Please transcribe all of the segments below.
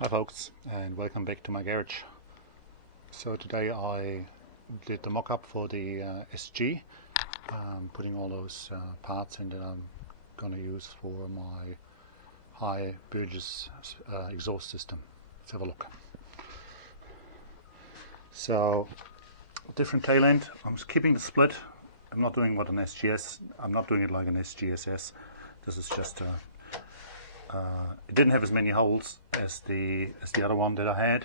Hi folks, and welcome back to my garage. So today I did the mock-up for the SG, putting all those parts in that I'm going to use for my high Burgess exhaust system. Let's have a look. So different tail end. I'm keeping the split. I'm not doing what an SGS. I'm not doing it like an SGSS. This is just it didn't have as many holes as the other one that I had,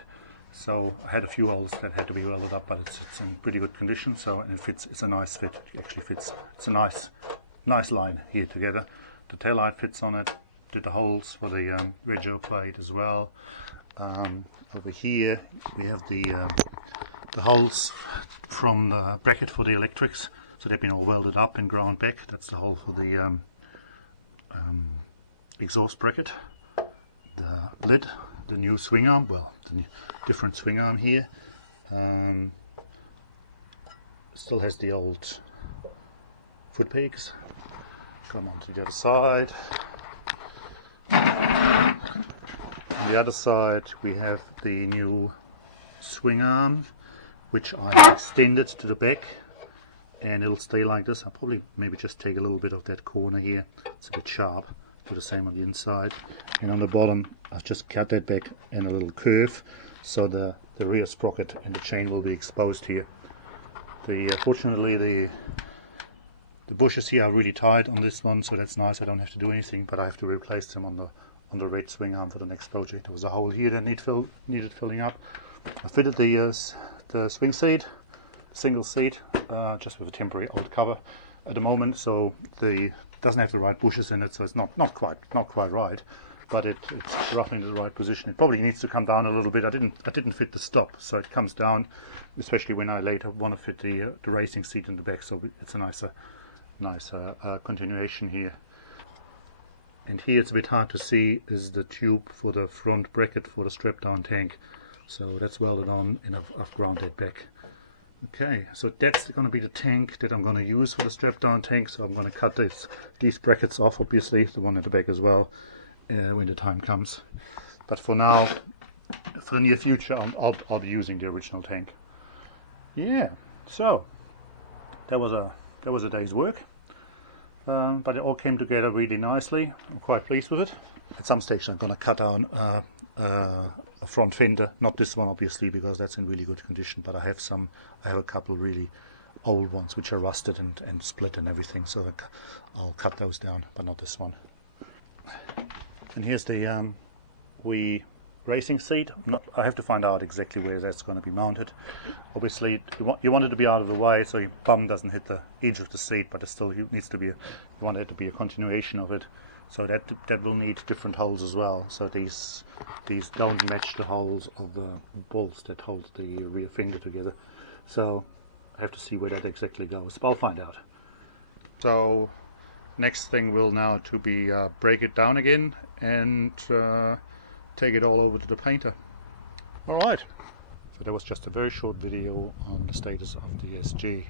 so I had a few holes that had to be welded up, but it's in pretty good condition. So, and it fits. It's a nice fit. It actually fits. It's a nice line here together. The tail light fits on it. Did the holes for the rego plate as well. Over here we have the holes from the bracket for the electrics. So they've been all welded up and ground back. That's the hole for the exhaust bracket, the lid, the new swing arm, well, the different swing arm here. Still has the old foot pegs. Come on to the other side. On the other side we have the new swing arm, which I extended to the back, and it'll stay like this. I'll probably maybe just take a little bit of that corner here. It's a bit sharp. Do the same on the inside, and on the bottom I've just cut that back in a little curve, so the rear sprocket and the chain will be exposed here. Fortunately the bushes here are really tight on this one, so that's nice. I don't have to do anything, but I have to replace them on the red swing arm for the next project. There was a hole here that needed filling up. I fitted the swing seat, single seat, just with a temporary old cover at the moment, so the doesn't have the right bushes in it, so it's not quite right, but it's roughly in the right position. It probably needs to come down a little bit. I didn't fit the stop, so it comes down, especially when I later want to fit the racing seat in the back, so it's a nicer continuation here. And here it's a bit hard to see is the tube for the front bracket for the strap down tank, so that's welded on and I've ground that back. Okay, so that's going to be the tank that I'm going to use for the strap down tank, so I'm going to cut these brackets off, obviously, the one at the back as well, when the time comes. But for now, for the near future, I'll be using the original tank. Yeah, so that was a day's work, but it all came together really nicely. I'm quite pleased with it. At some stage I'm going to cut down a front fender, not this one obviously because that's in really good condition, but I have a couple really old ones which are rusted and split and everything, so I'll cut those down, but not this one. And here's the wee racing seat. I have to find out exactly where that's going to be mounted. Obviously you want it to be out of the way so your bum doesn't hit the edge of the seat, but it still needs to be you want it to be a continuation of it. So that will need different holes as well. So these don't match the holes of the bolts that hold the rear fender together. So I have to see where that exactly goes, but I'll find out. So next thing will now to be break it down again and take it all over to the painter. Alright, so that was just a very short video on the status of the SG.